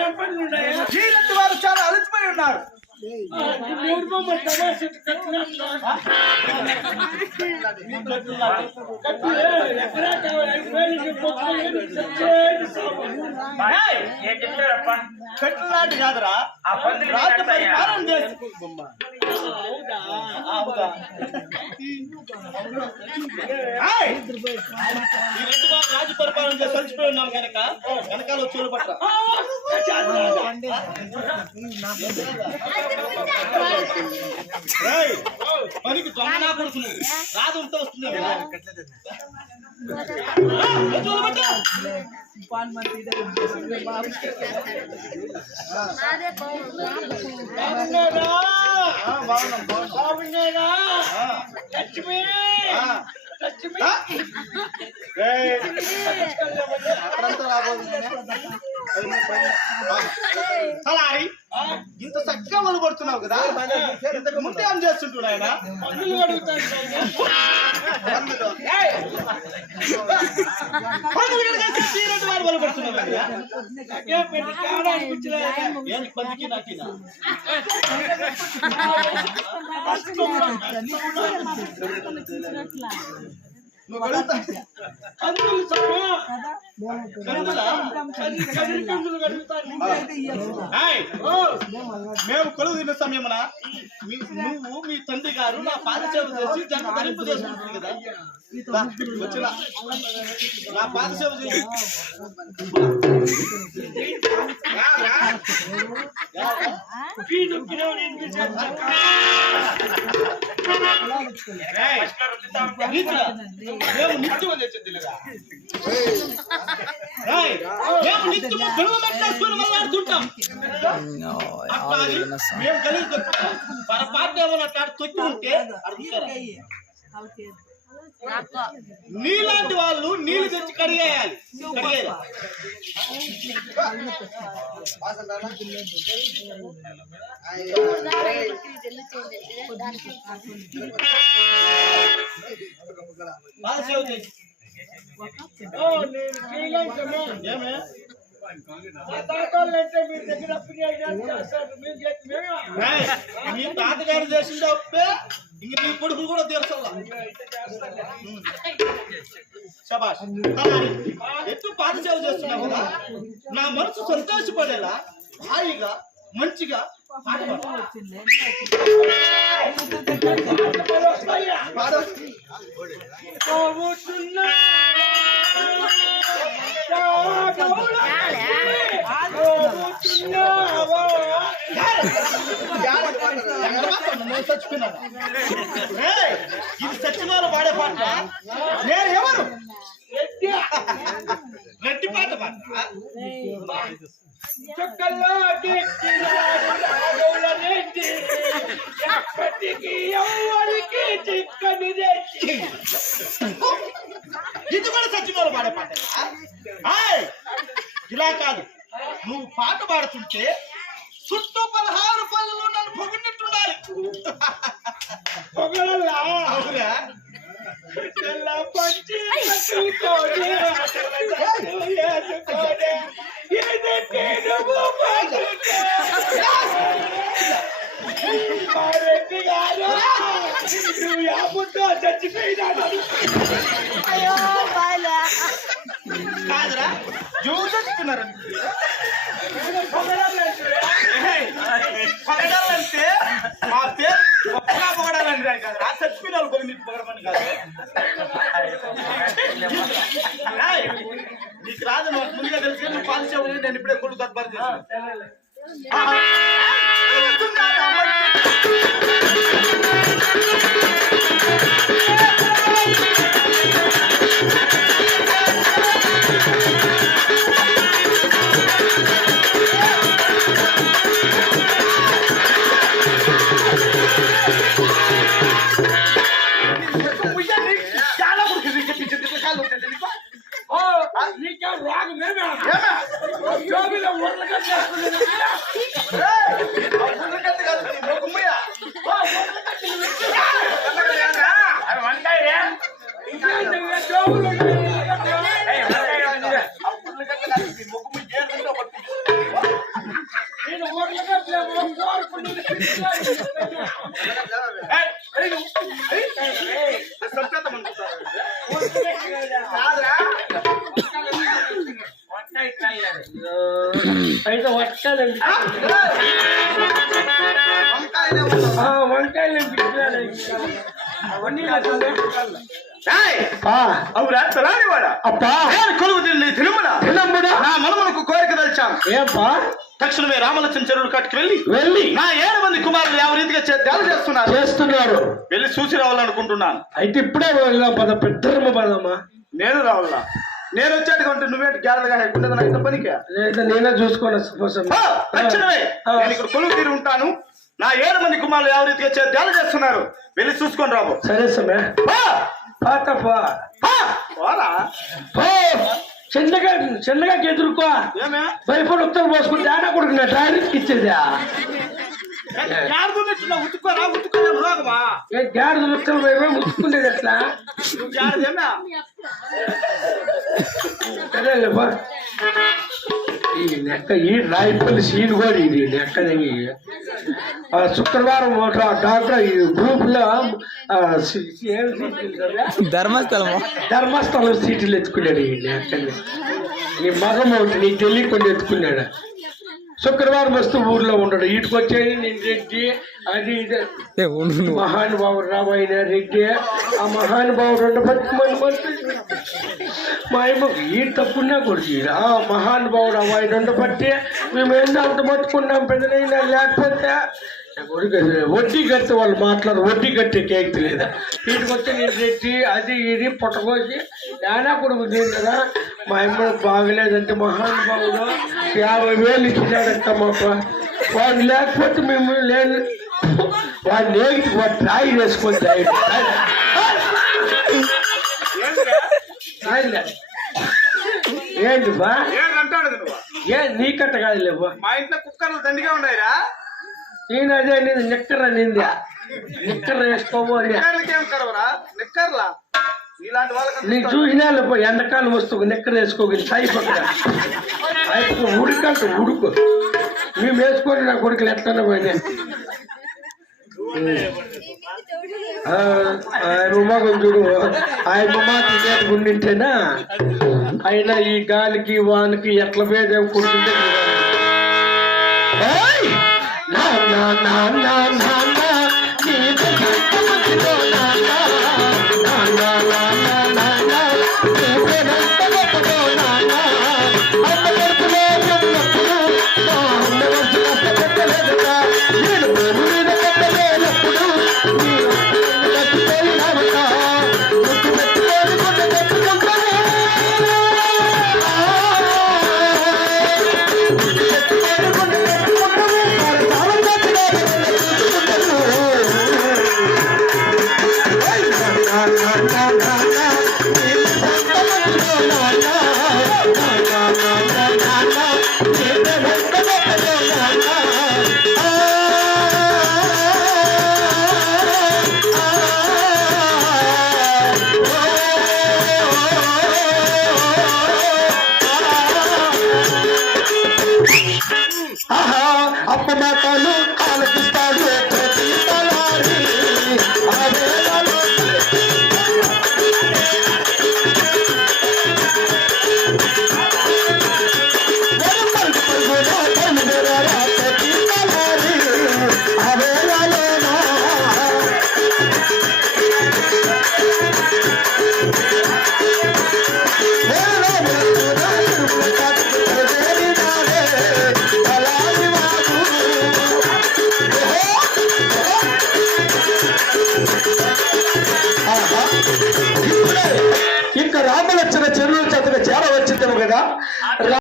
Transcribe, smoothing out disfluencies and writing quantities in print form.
ఏం పనులు ఉన్నాయా? వారు చాలా అలసిపోయి ఉన్నారు. కట్టులాంటి కాదురా రాజు పరిపాలన చేసి కలిసిపోయి ఉన్నాం కనుక వెనకాల చూడబట్ట పనికి దొంగనా కొడుకును రాదు ఉంటే వస్తుంది లక్ష్మి ఇంత చక్కగా మొదలు పడుతున్నావు కదా, ఇంతకు ముందే ఏం చేస్తుంటాడు ఆయన? వారు మొదలు పడుతున్నావు మేము కొలువు తిన్న సమయమున నువ్వు మీ తండ్రి గారు నా పాదసేవ చేసి జన్మ ధరింపు చేసుకుంటుంది కదా, వచ్చిన నా పాదసేవ చేసి మేము కలిసి పొరపాటు ఏమన్నా తొక్కి ఉంటే నీలాంటి వాళ్ళు నీళ్ళు తెచ్చి కడిగేయాలి. మీ తాతగారు చేసింది అప్పే ఇంక నీ కొడుకులు కూడా తీర్చాలా. శబాష్, ఎక్కువ పాదసేవ చేస్తున్నావు కదా, నా మనసు సంతోషపడేలా హాయిగా మంచిగా పాట చచ్చిపోయినా ఇది చచ్చినారు వాడే పాట. నేను ఎవరు? రెడ్డి పాట చుక్కల్లో ఇది కూడా చచ్చినారు వాడే పాట. ఇలా కాదు, నువ్వు పాట పాడుతుంటే చుట్టూ 16 పనులు నన్ను పొగిడినట్టుండాలి. పొగడల్లా పంచి నువ్వు యాపుతో చచ్చిపోయినా కాదురా చూస్తున్నారు. పొగడాలంటే మా పేరు ఒక్కగా పొగడాలని కాదు, ఆ చచ్చిపోయిన వాళ్ళు పొగడమని కాదు. నీకు రాదు, నాకు ముందుగా తెలిసి నువ్వు పాలసీ నేను ఇప్పుడే కొడుకు తత్పరి చేశాను. అయితే వంకాయలు అవురా తలాడివాడా అప్పా కొలువు తిరుమల నా మనమునకు కోరిక తెచ్చాను. ఏపా తక్షణమే రామలక్ష్మణ చెరువులు కట్టుకు వెళ్ళి నా 7 మంది కుమారులు ಯಾವ రీతిగా చేస్తున్నారు వెళ్ళి చూసి రావాలనుకుంటున్నాను. అయితే ఇప్పుడే వెళ్దాం పద పెద్దమ్మ పదమ్మా. నేను రావాలా? నేను వచ్చేట్టుకుంటే నువ్వేంటి గ్యారలుగా ఉండదు నా ఇంత పనికి లేదా నేనే చూసుకోవాలి. తక్షణమే నేను ఇక్కడ కొలువు తీరు ఉంటాను. నా 7 మంది కుమారులు ಯಾವ రీతిగా చేస్తున్నారు వెళ్ళి చూసుకొని రాబో. సరే సమయ చిన్నగా ఎదుర్కో భయపడి ఉత్తరం పోసుకుంటే ఆడ కొడుకున్నా డ్రైవర్కి ఇచ్చేదా గాడిద ఉత్తరం భయపడి ముట్టుకునేది ఎట్లా సరేలేమ్మా. ఈ లెక్క ఈ రాయపల్లి సీన్ కూడా ఇది లెక్కది. శుక్రవారం డాక్టర్ ఈ గ్రూప్ లో ధర్మస్థలం సీట్లు ఎత్తుకున్నాడు. ఈ లెక్కని నీ మగం ఒకటి నీకు తెలియకుండా ఎత్తుకున్నాడు. శుక్రవారం వస్తూ ఊర్లో ఉండడు. వీటికి వచ్చేది నేను రెడ్డి అది మహానుభావుడు రామాయణ రెడ్డి. ఆ మహానుభావుడు ఉండబట్టి మా అమ్మ ఈ తప్పున్నా కొడుకు ఆ మహానుభావుడు అమ్మాయి ఉండబట్టి మేము ఎంత అంత పట్టుకున్నాం పెద్దనైనా. లేకపోతే వడ్డీ కడితే వాళ్ళు మాట్లాడు వడ్డీ కట్టే కేక్ లేదా. వీటికి వచ్చి నేను రెడ్డి అది ఇది పుట్టకోసి ఏనా కొడుకు తింది కదా. మా అమ్మ బాగలేదంటే మహానుభావుడు 50,000 ఇచ్చినాడంట మాకు. వాడు లేకపోతే మేము లేదు వాడు నేగిటి వాడు ట్రాయి వేసుకొని ఏంటి బా ఏ నీకట్ట కాదులేబా. మా ఇంట్లో కుక్కర్లు దండిగా ఉన్నాయిరా. నేను అదే అనేది నిక్కర్ అనింది. నిక్కర్ వేసుకోవాలి నీకు చూసినా ఎండకాలం వస్తూ నిక్కర్ వేసుకోగలి సాయి పక్కన ఉడికంట ఉడుకు మేము వేసుకొని నా కొడుకులు ఎట్లన్నా పోయినా. మగం చూడు ఆయన మాట ఉండింటేనా ఆయన ఈ గాలికి వానికి ఎట్ల మీద కొడుకుంటే అప్పమాటలు ఆలకిస్తాడు